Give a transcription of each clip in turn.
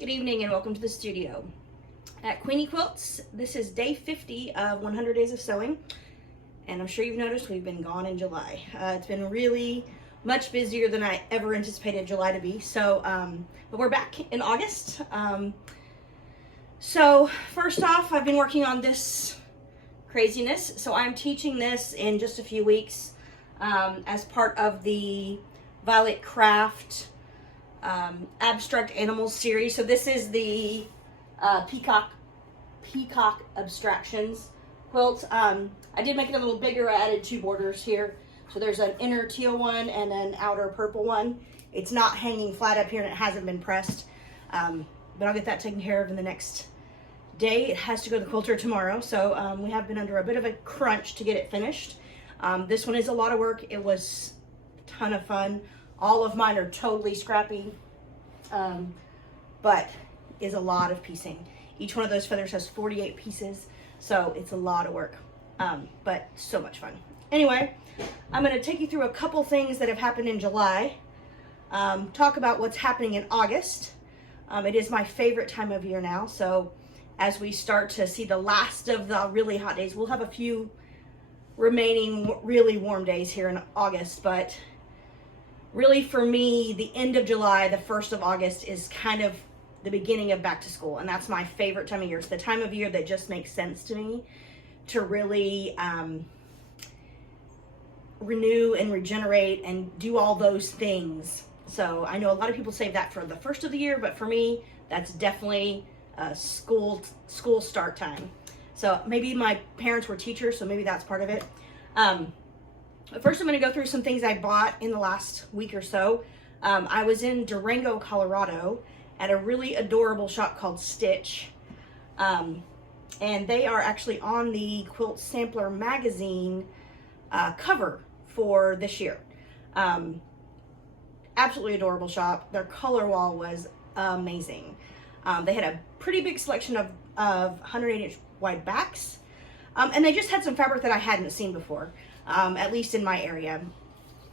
Good evening and welcome to the studio. At Queenie Quilts, this is day 50 of 100 Days of Sewing, and I'm sure you've noticed we've been gone in July. It's been really much busier than I ever anticipated July to be, but we're back in August. So first off, I've been working on this craziness, so I'm teaching this in just a few weeks as part of the Violet Craft abstract animals series. So this is the peacock abstractions quilt. I did make it a little bigger. I added two borders here, so there's an inner teal one and an outer purple one. It's not hanging flat up here and it hasn't been pressed, but I'll get that taken care of in the next day. It has to go to the quilter tomorrow, so we have been under a bit of a crunch to get it finished. This one is a lot of work. It was a ton of fun. All of mine are totally scrappy, but is a lot of piecing. Each one of those feathers has 48 pieces, so it's a lot of work, but so much fun. Anyway, I'm going to take you through a couple things that have happened in July, talk about what's happening in August. It is my favorite time of year now, so as we start to see the last of the really hot days, we'll have a few remaining really warm days here in August, but really for me, the end of July, the 1st of August is kind of the beginning of back to school, and that's my favorite time of year. It's the time of year that just makes sense to me to really renew and regenerate and do all those things. So I know a lot of people save that for the first of the year, but for me, that's definitely school start time. So maybe my parents were teachers, so maybe that's part of it. But first, I'm going to go through some things I bought in the last week or so. I was in Durango, Colorado at a really adorable shop called Stitch. And they are actually on the Quilt Sampler magazine cover for this year. Absolutely adorable shop. Their color wall was amazing. They had a pretty big selection of 108-inch wide backs. And they just had some fabric that I hadn't seen before. At least in my area.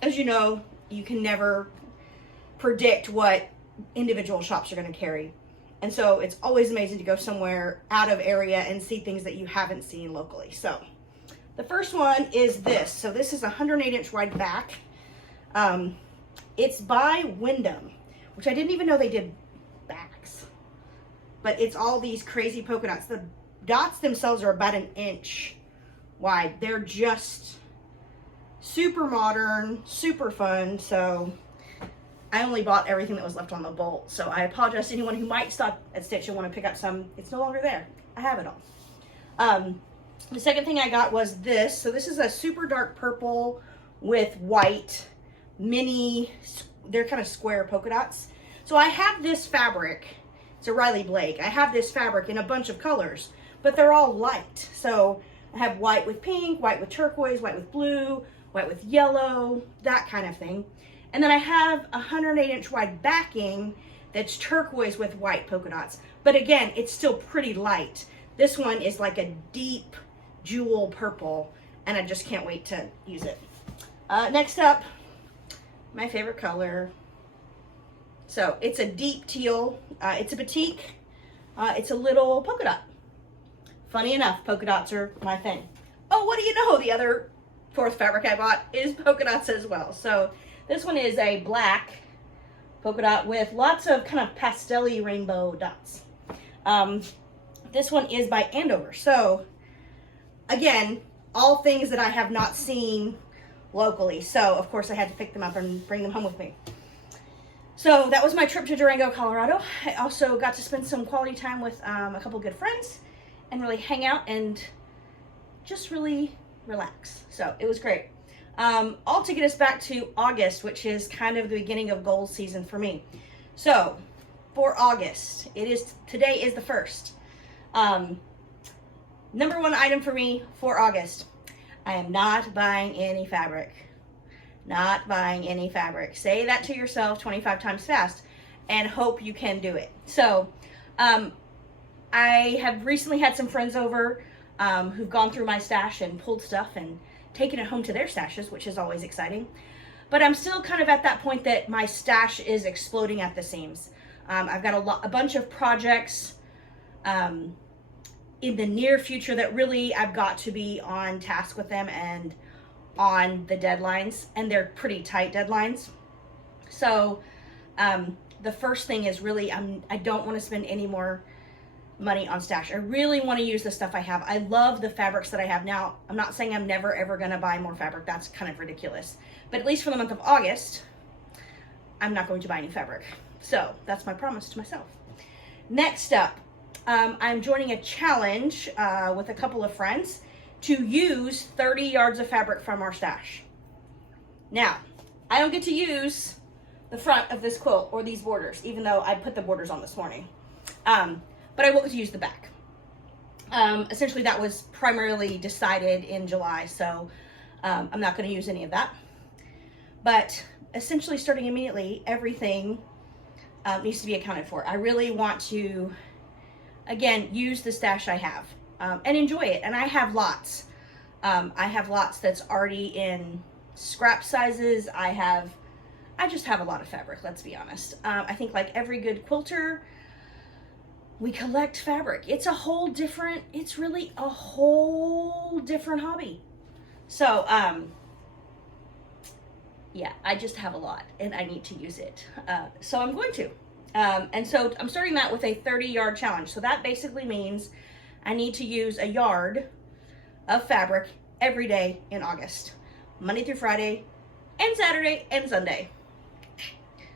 As you know, you can never predict what individual shops are going to carry. And so it's always amazing to go somewhere out of area and see things that you haven't seen locally. So the first one is this. So this is a 108-inch wide back. It's by Wyndham, which I didn't even know they did backs. But it's all these crazy polka dots. The dots themselves are about an inch wide. They're just super modern, super fun. So I only bought everything that was left on the bolt. So I apologize to anyone who might stop at Stitch and want to pick up some. It's no longer there. I have it all. The second thing I got was this. So this is a super dark purple with white mini, they're kind of square polka dots. So I have this fabric. It's a Riley Blake. I have this fabric in a bunch of colors, but they're all light. So I have white with pink, white with turquoise, white with blue, white with yellow, that kind of thing. And then I have a 108-inch wide backing that's turquoise with white polka dots. But again, it's still pretty light. This one is like a deep jewel purple, and I just can't wait to use it. Next up, my favorite color. So it's a deep teal. It's a batik. It's a little polka dot. Funny enough, polka dots are my thing. Oh, what do you know? The other fourth fabric I bought is polka dots as well. So this one is a black polka dot with lots of kind of pastel-y rainbow dots. This one is by Andover. So again, all things that I have not seen locally. So of course I had to pick them up and bring them home with me. So that was my trip to Durango, Colorado. I also got to spend some quality time with a couple good friends and really hang out and just really relax. So it was great. All to get us back to August, which is kind of the beginning of goal season for me. So for August, today is the 1st. Number one item for me for August, I am not buying any fabric. Not buying any fabric. Say that to yourself 25 times fast and hope you can do it. So I have recently had some friends over who've gone through my stash and pulled stuff and taken it home to their stashes, which is always exciting. But I'm still kind of at that point that my stash is exploding at the seams. I've got a bunch of projects in the near future that really I've got to be on task with them and on the deadlines, and they're pretty tight deadlines. So the first thing is really I don't want to spend any more money on stash. I really want to use the stuff I have. I love the fabrics that I have now. I'm not saying I'm never ever going to buy more fabric. That's kind of ridiculous. But at least for the month of August, I'm not going to buy any fabric. So that's my promise to myself. Next up, I'm joining a challenge with a couple of friends to use 30 yards of fabric from our stash. Now, I don't get to use the front of this quilt or these borders, even though I put the borders on this morning. But I will get to use the back. Essentially, that was primarily decided in July, so I'm not going to use any of that. But essentially, starting immediately, everything needs to be accounted for. I really want to, again, use the stash I have and enjoy it. And I have lots. I have lots that's already in scrap sizes. I just have a lot of fabric, let's be honest. I think like every good quilter, we collect fabric. It's really a whole different hobby. So, yeah, I just have a lot and I need to use it. So I'm going to. And so I'm starting that with a 30-yard challenge. So that basically means I need to use a yard of fabric every day in August, Monday through Friday and Saturday and Sunday.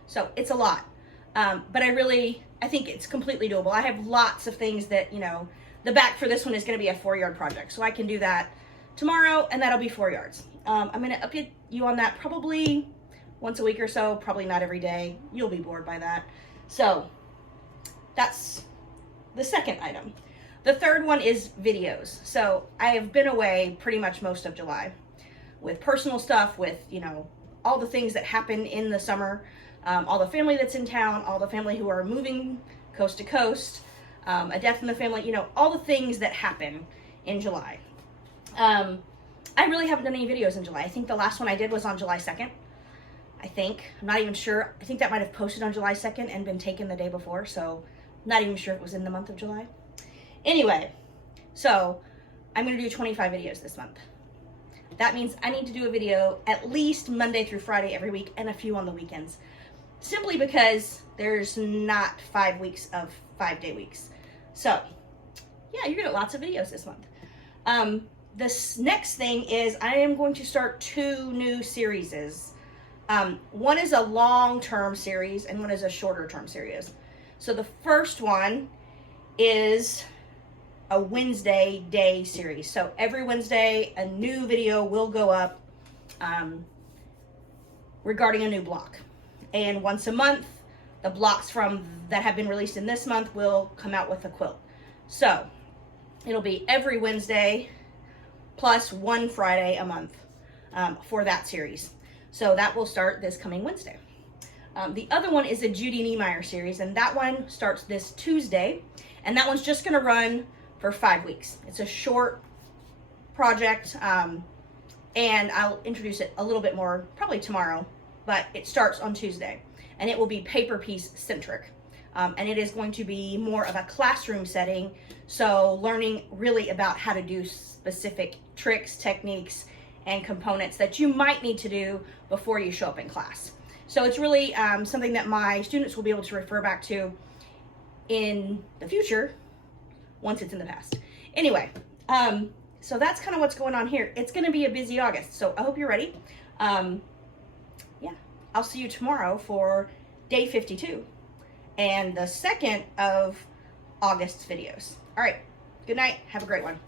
So it's a lot. But I think it's completely doable. I have lots of things that, the back for this one is going to be a 4-yard project. So I can do that tomorrow and that'll be 4 yards. I'm going to update you on that probably once a week or so, probably not every day. You'll be bored by that. So that's the second item. The third one is videos. So I have been away pretty much most of July with personal stuff, with, all the things that happen in the summer, all the family that's in town, all the family who are moving coast to coast, a death in the family, all the things that happen in July. I really haven't done any videos in July. I think the last one I did was on July 2nd. I'm not even sure. I think that might have posted on July 2nd and been taken the day before, so I'm not even sure it was in the month of July. Anyway, so I'm going to do 25 videos this month. That means I need to do a video at least Monday through Friday every week and a few on the weekends. Simply because there's not 5 weeks of 5-day weeks. So, yeah, you're going to get lots of videos this month. This next thing is I am going to start 2 new series. One is a long-term series and one is a shorter-term series. So the first one is a Wednesday day series. So every Wednesday, a new video will go up regarding a new block. And once a month, the blocks that have been released in this month will come out with a quilt. So it'll be every Wednesday plus 1 Friday a month for that series. So that will start this coming Wednesday. The other one is a Judy Niemeyer series, and that one starts this Tuesday, and that one's just going to run for 5 weeks. It's a short project, and I'll introduce it a little bit more probably tomorrow, but it starts on Tuesday, and it will be paper piece centric. And it is going to be more of a classroom setting, so learning really about how to do specific tricks, techniques, and components that you might need to do before you show up in class. So it's really something that my students will be able to refer back to in the future once it's in the past. Anyway, so that's kind of what's going on here. It's going to be a busy August, so I hope you're ready. Yeah, I'll see you tomorrow for day 52 and the second of August's videos. All right, good night. Have a great one.